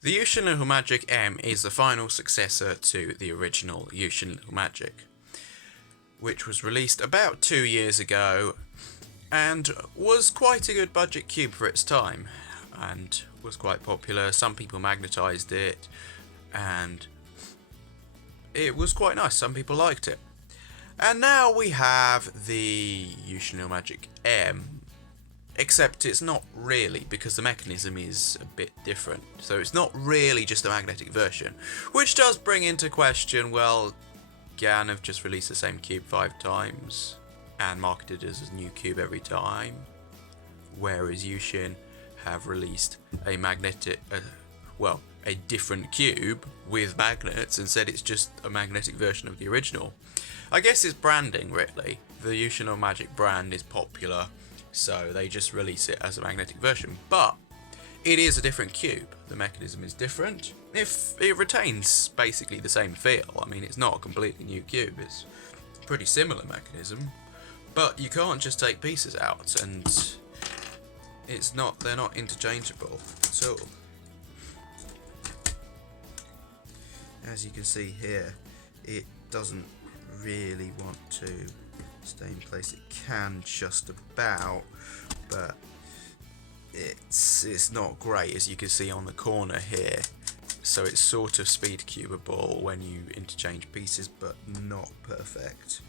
The YuXin Little Magic M is the final successor to the original YuXin Little Magic, which was released about 2 years ago and was quite a good budget cube for its time and was quite popular. Some people magnetised it and it was quite nice, some people liked it. And now we have the YuXin Little Magic M, except it's not really, because the mechanism is a bit different. So it's not really just a magnetic version, which does bring into question, well, GAN have just released the same cube 5 times and marketed it as a new cube every time, whereas YuXin have released a a different cube with magnets and said it's just a magnetic version of the original. I guess it's branding, really. The YuXin Little Magic brand is popular, so they just release it as a magnetic version, but it is a different cube. The mechanism is different. If it retains basically the same feel, I mean, it's not a completely new cube, it's a pretty similar mechanism, but you can't just take pieces out, and they're not interchangeable at all. As you can see here, it doesn't really want to stay in place. It can just about, but it's not great, as you can see on the corner here. So it's sort of speedcubable when you interchange pieces, but not perfect.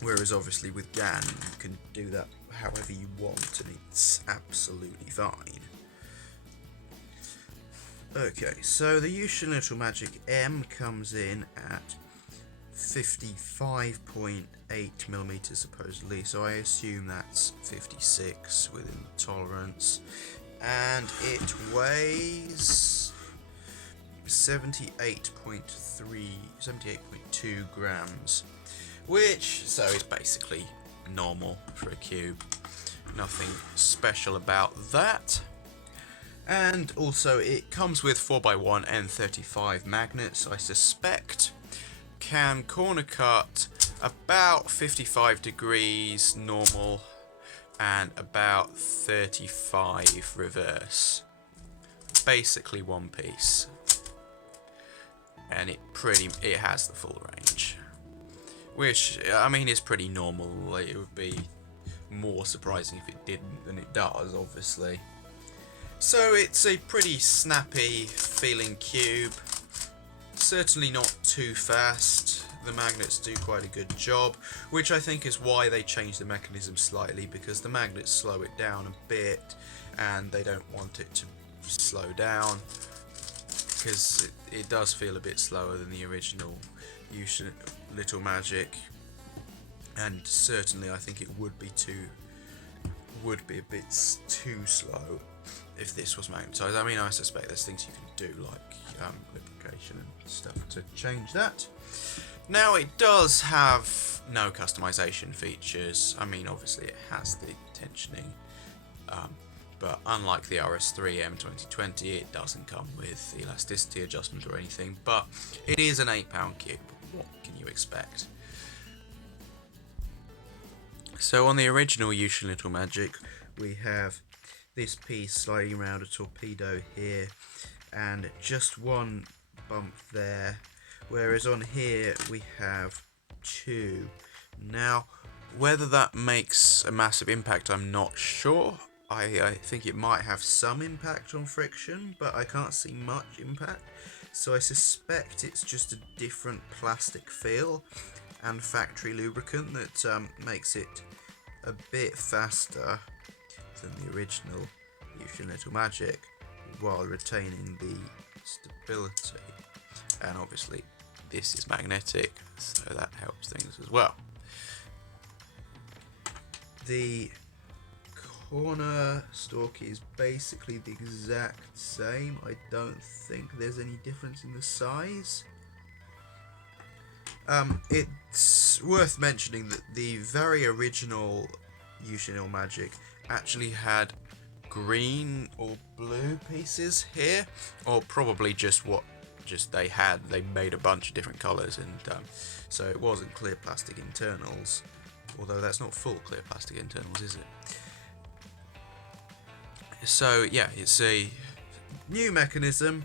Whereas obviously with GAN you can do that however you want and it's absolutely fine. Okay, so the YuXin Little Magic M comes in at 55.8mm supposedly, so I assume that's 56 within the tolerance, and it weighs 78.2 grams, which, so it's basically normal for a cube, nothing special about that. And also it comes with 4x1 and 35 magnets, I suspect. Can corner cut about 55 degrees normal and about 35 reverse. Basically one piece. And it has the full range. Which, I mean, is pretty normal. It would be more surprising if it didn't than it does, obviously. So it's a pretty snappy feeling cube. Certainly not too fast. The magnets do quite a good job, which I think is why they changed the mechanism slightly, because the magnets slow it down a bit and they don't want it to slow down, because it does feel a bit slower than the original YuXin Little Magic, and certainly I think it would be a bit too slow if this was magnetized. I mean, I suspect there's things you can do, like lubrication and stuff, to change that. Now, it does have no customization features. I mean, obviously it has the tensioning, but unlike the RS3M 2020, it doesn't come with elasticity adjustment or anything, but it is an 8-pound cube. What can you expect? So on the original YuXin Little Magic, we have this piece sliding around a torpedo here, and just one bump there, whereas on here we have 2. Now, whether that makes a massive impact, I'm not sure. I think it might have some impact on friction, but I can't see much impact, so I suspect it's just a different plastic feel and factory lubricant that makes it a bit faster than the original YuXin Little Magic, while retaining the stability. And obviously this is magnetic, so that helps things as well. The corner stalk is basically the exact same. I don't think there's any difference in the size. It's worth mentioning that the very original YuXin Little Magic actually had green or blue pieces here, or probably just they made a bunch of different colours, and so it wasn't clear plastic internals, although that's not full clear plastic internals, is it? So yeah, it's a New mechanism,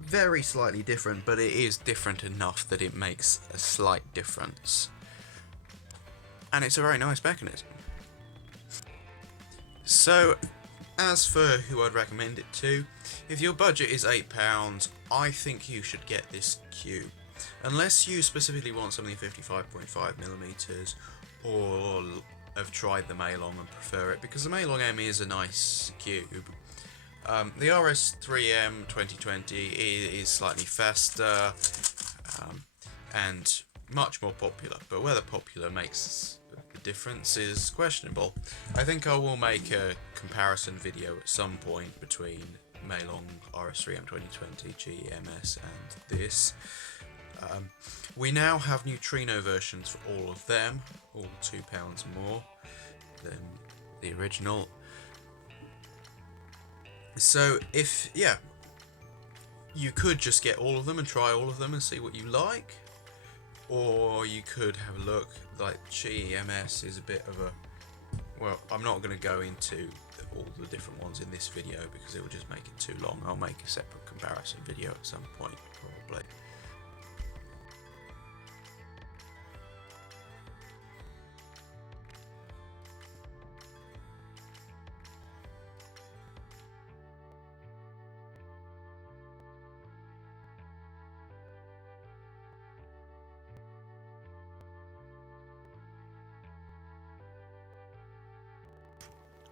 very slightly different, but it is different enough that it makes a slight difference. And it's a very nice mechanism. So, as for who I'd recommend it to, if your budget is £8, I think you should get this cube. Unless you specifically want something 55.5mm or have tried the Maylong and prefer it, because the Maylong M is a nice cube. The RS3M 2020 is slightly faster and much more popular, but whether popular makes the difference is questionable. I think I will make a comparison video at some point between Maylong RS3M 2020 GEMS and this. We now have neutrino versions for all of them, all £2 more than the original. So you could just get all of them and try all of them and see what you like, or you could have a look. Like GEMS is a bit of a, well, I'm not going to go into all the different ones in this video because it will just make it too long. I'll make a separate comparison video at some point, probably.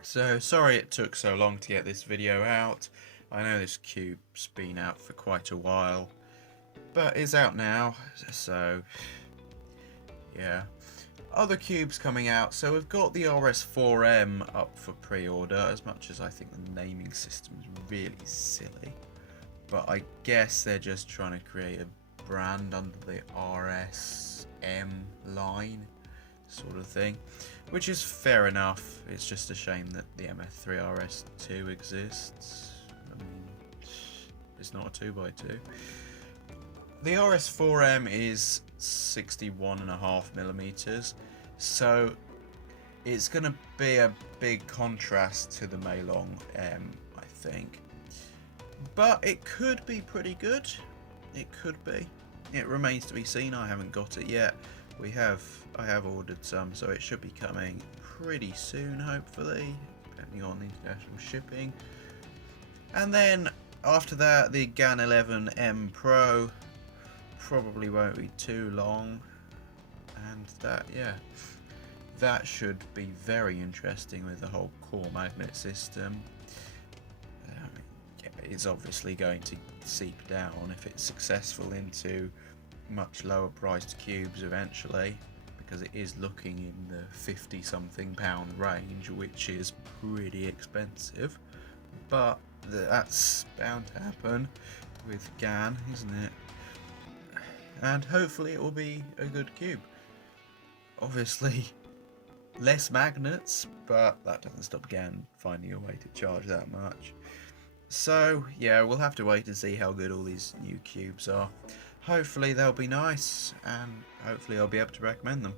So, sorry it took so long to get this video out. I know this cube's been out for quite a while, but it's out now, so yeah. Other cubes coming out, so we've got the RS4M up for pre-order, as much as I think the naming system is really silly. But I guess they're just trying to create a brand under the RSM line, sort of thing, which is fair enough. It's just a shame that the MF3 RS2 exists. It's not a 2x2. The RS4M is 61.5mm, so it's going to be a big contrast to the Maylong M, I think. But it could be pretty good. It could be. It remains to be seen. I haven't got it yet. I have ordered some, so it should be coming pretty soon, hopefully, depending on international shipping. And then after that, the GAN 11M Pro probably won't be too long, and that should be very interesting with the whole core magnet system. It's obviously going to seep down if it's successful into much lower priced cubes eventually, because it is looking in the 50 something pound range, which is pretty expensive, but that's bound to happen with GAN, isn't it? And hopefully it will be a good cube. Obviously less magnets, but that doesn't stop GAN finding a way to charge that much. So yeah, we'll have to wait and see how good all these new cubes are. Hopefully they'll be nice, and hopefully I'll be able to recommend them.